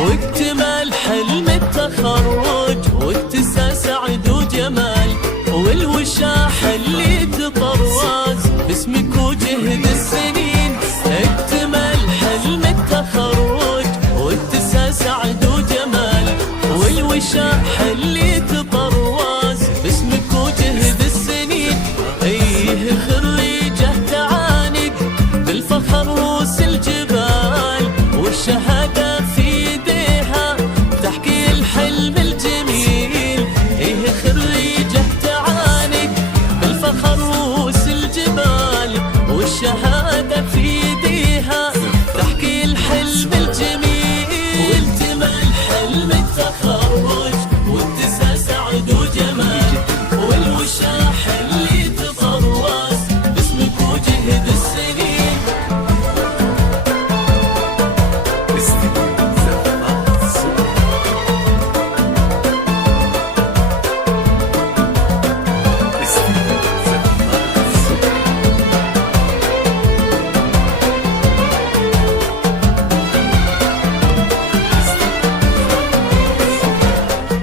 واكتمل حلم التخرج واكتسى سعد وجمال، والوشاح اللي تطرز باسمك وجهد السنين. اكتمل حلم التخرج واكتسى سعد وجمال، والوشاح اللي تطرز باسمك وجهد السنين. ايه خريجه تعانق بالفخر روس الجبال، والشهاده في ايديها تحكي الحلم الجميل. ايه خريجه تعانق بالفخر روس الجبال، والشهاده في ايديها تحكي الحلم الجميل. واكتمل حلم التخرج واتسى سعد وجمال، والوشاح اللي تطرز باسمك وجهد السنين.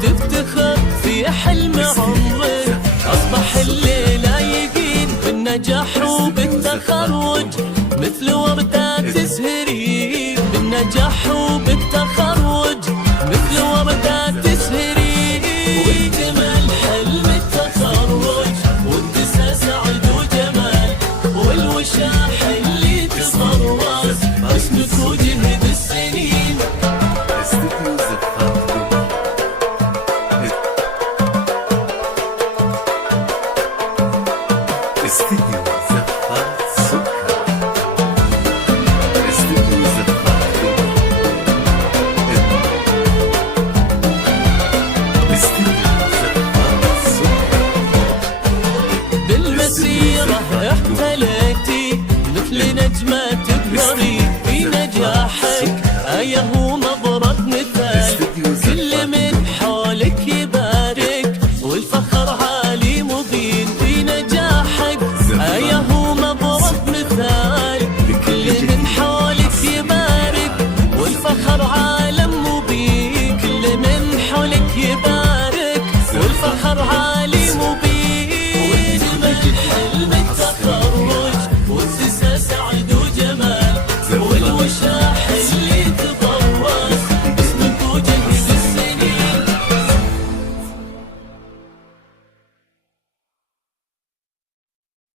تفتخر في حلم عمرك أصبح الليلة يقين بالنجاح وبالتخرج، مثل وردة تزهري بالنجاح وبالتخرج، مثل وردة تزهري. واكتمل حلم التخرج واتسى سعد وجمال، والوشاح اللي تطرز باسمك وجهد السنين. استديو زفات سكر. استديو زفات استديو زفات سكر. بالمسيرة احتليتي مثل نجمة تبهري في نجاحك. آية